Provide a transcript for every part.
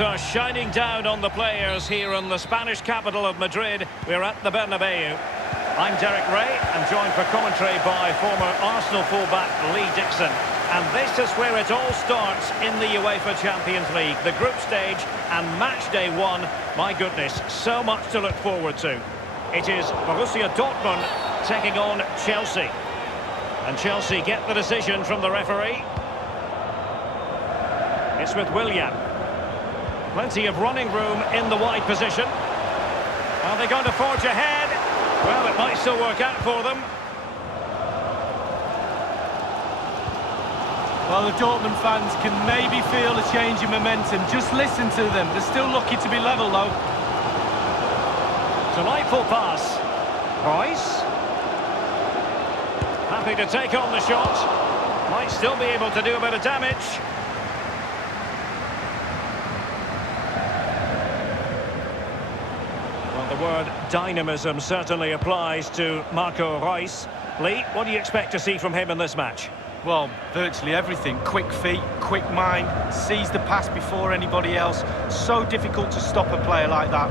Are shining down on the players here in the Spanish capital of Madrid. We're at the Bernabeu. I'm Derek Ray. I'm joined for commentary by former Arsenal fullback Lee Dixon. And this is where it all starts in the UEFA Champions League. The group stage and match day one. My goodness, so much to look forward to. It is Borussia Dortmund taking on Chelsea. And Chelsea get the decision from the referee. It's with Willian. Plenty of running room in the wide position. Are they going to forge ahead? Well, it might still work out for them. Well, the Dortmund fans can maybe feel a change in momentum. Just listen to them. They're still lucky to be level, though. Delightful pass. Royce. Happy to take on the shot. Might still be able to do a bit of damage. The word dynamism certainly applies to Marco Reus. Lee, what do you expect to see from him in this match? Well, virtually everything. Quick feet, quick mind, sees the pass before anybody else. So difficult to stop a player like that.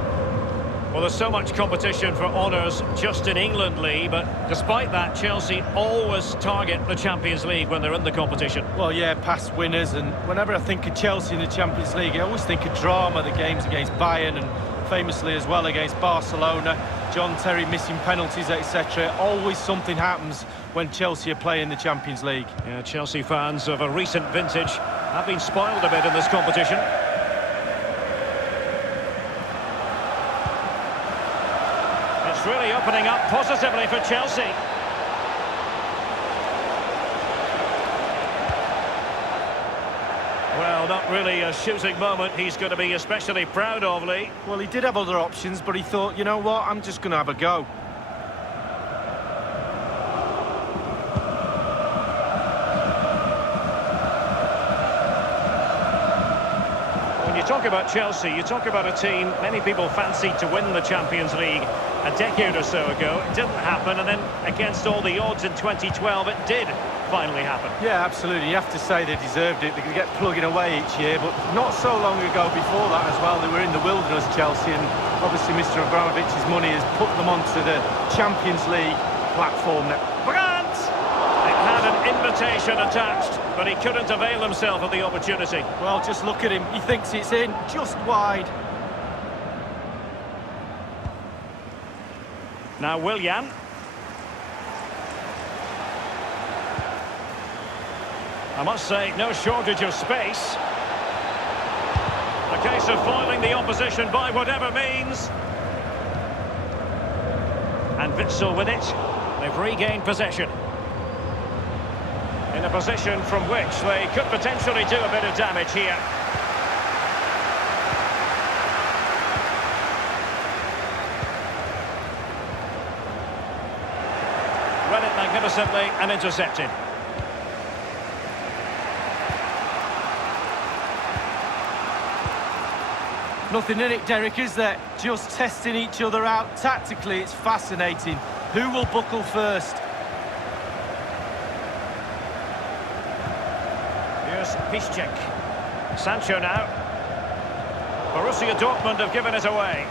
Well, there's so much competition for honours just in England, Lee, but despite that, Chelsea always target the Champions League when they're in the competition. Well, yeah, past winners, and whenever I think of Chelsea in the Champions League, I always think of drama, the games against Bayern and famously as well against Barcelona, John Terry missing penalties, etc. Always something happens when Chelsea are playing the Champions League. Yeah, Chelsea fans of a recent vintage have been spoiled a bit in this competition. It's really opening up positively for Chelsea. Well, not really a shooting moment he's going to be especially proud of, Lee. Well, he did have other options, but he thought, you know what, I'm just going to have a go. When you talk about Chelsea, you talk about a team many people fancied to win the Champions League a decade or so ago. It didn't happen, and then against all the odds in 2012, it did finally happen. Yeah, absolutely. You have to say they deserved it. They could get plugging away each year, but not so long ago before that as well. They were in the wilderness, Chelsea, and obviously Mr. Abramovich's money has put them onto the Champions League platform now. Brandt! It had an invitation attached, but he couldn't avail himself of the opportunity. Well, just look at him. He thinks it's in, just wide. Now Willian. I must say, no shortage of space. A case of foiling the opposition by whatever means. And Witsel with it. They've regained possession. In a position from which they could potentially do a bit of damage here. Read it magnificently and intercepted. Nothing in it, Derek, is there? Just testing each other out. Tactically, it's fascinating. Who will buckle first? Here's Piszczek. Sancho now. Borussia Dortmund have given it away.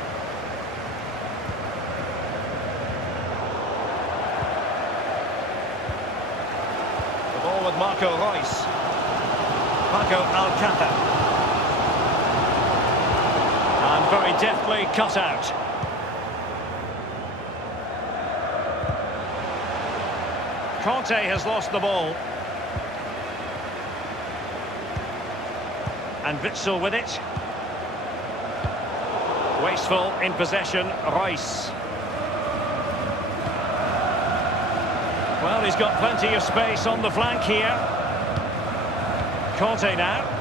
The ball with Marco Reus. Paco Alcácer. And very deftly cut out. Conte has lost the ball. And Witsel with it. Wasteful in possession, Reus. Well, he's got plenty of space on the flank here. Conte now.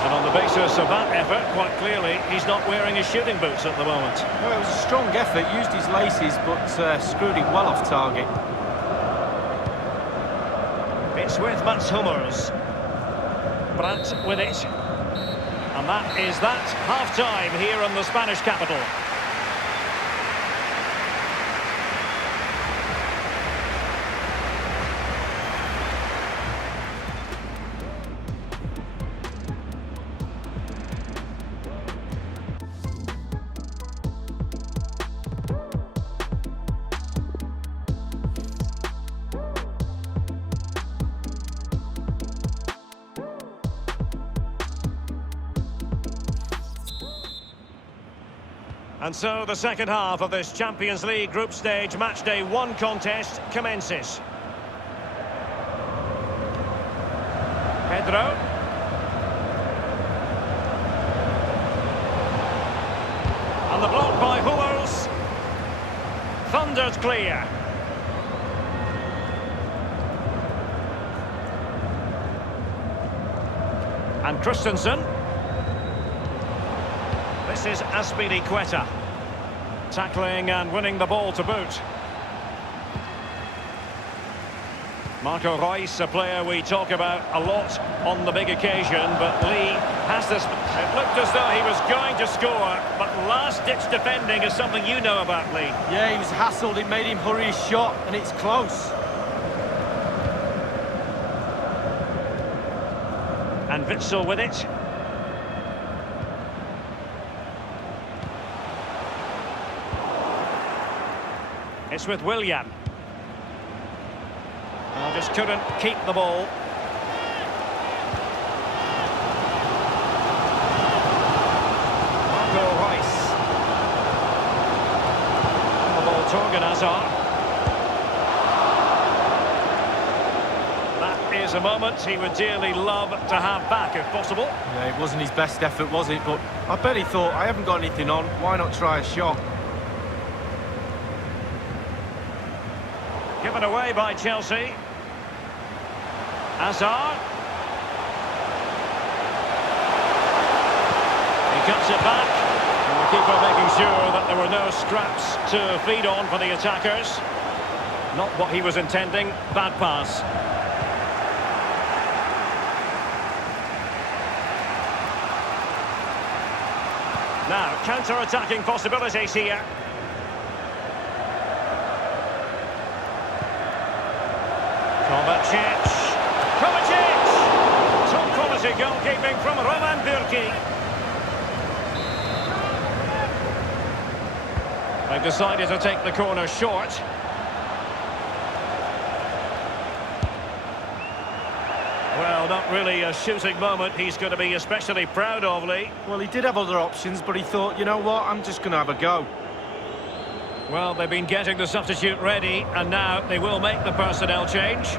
And on the basis of that effort, quite clearly, he's not wearing his shooting boots at the moment. Well, it was a strong effort, used his laces, but screwed it well off target. It's with Mats Hummels. Brandt with it. And that is that half-time here in the Spanish capital. And so the second half of this Champions League group stage match day 1 contest commences. Pedro. And the block by Hummels. Thundered clear. And Christensen. This is Azpilicueta. Tackling and winning the ball to boot. Marco Reus, a player we talk about a lot on the big occasion, but Lee has this. It looked as though he was going to score, but last-ditch defending is something you know about, Lee. Yeah, he was hassled, it made him hurry his shot, and it's close. And Witsel with it. It's with Willian. Just couldn't keep the ball. Marco Reus. The ball, Torgan Hazard. That is a moment he would dearly love to have back, if possible. Yeah, it wasn't his best effort, was it? But I bet he thought, I haven't got anything on, why not try a shot? Given away by Chelsea. Hazard. He cuts it back. And the keeper making sure that there were no scraps to feed on for the attackers. Not what he was intending. Bad pass. Now, counter-attacking possibilities here. Kovacic. Top quality goalkeeping from Roman Bürki. They've decided to take the corner short. Well, not really a shooting moment he's going to be especially proud of, Lee. Well, he did have other options, but he thought, you know what, I'm just going to have a go. Well, they've been getting the substitute ready, and now they will make the personnel change.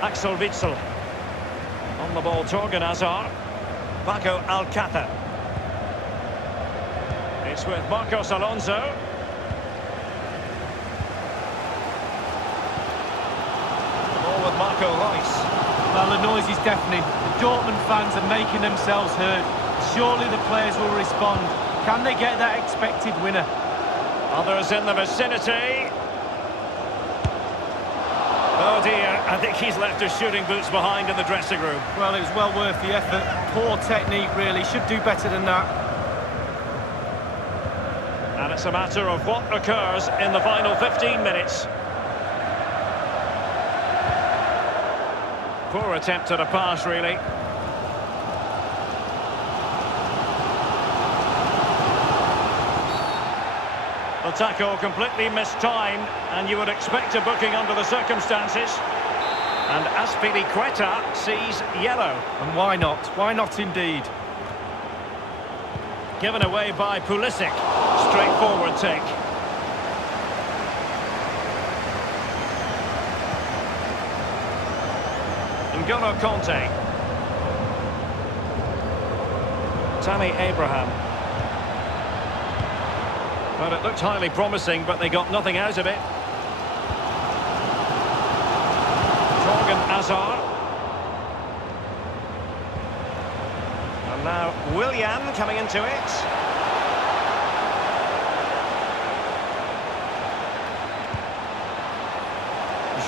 Axel Witsel. On the ball, Torgan Hazard. Paco Alcácer. It's with Marcos Alonso. The ball with Marco Reus. Well, the noise is deafening. The Dortmund fans are making themselves heard. Surely the players will respond. Can they get that expected winner? Others in the vicinity. Oh dear, I think he's left his shooting boots behind in the dressing room. Well, it was well worth the effort. Poor technique, really. Should do better than that. And it's a matter of what occurs in the final 15 minutes. Poor attempt at a pass, really. The tackle completely mistimed, and you would expect a booking under the circumstances. And Azpilicueta sees yellow. And why not? Why not indeed? Given away by Pulisic. Straightforward take. N'Golo Kanté. Tammy Abraham. Well, it looked highly promising, but they got nothing out of it. Torgan Hazard. And now Willian coming into it.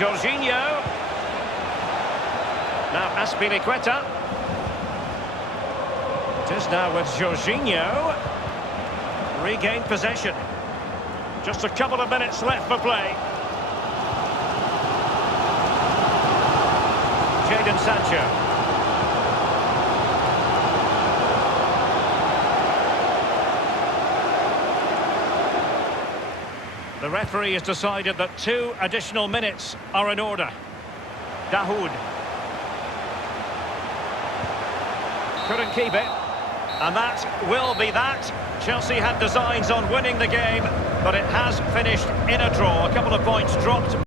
Jorginho. Now Azpilicueta. It is now with Jorginho. Regained possession. Just a couple of minutes left for play. Jadon Sancho. The referee has decided that 2 additional minutes are in order. Dahoud. Couldn't keep it. And that will be that. Chelsea had designs on winning the game, but it has finished in a draw. A couple of points dropped.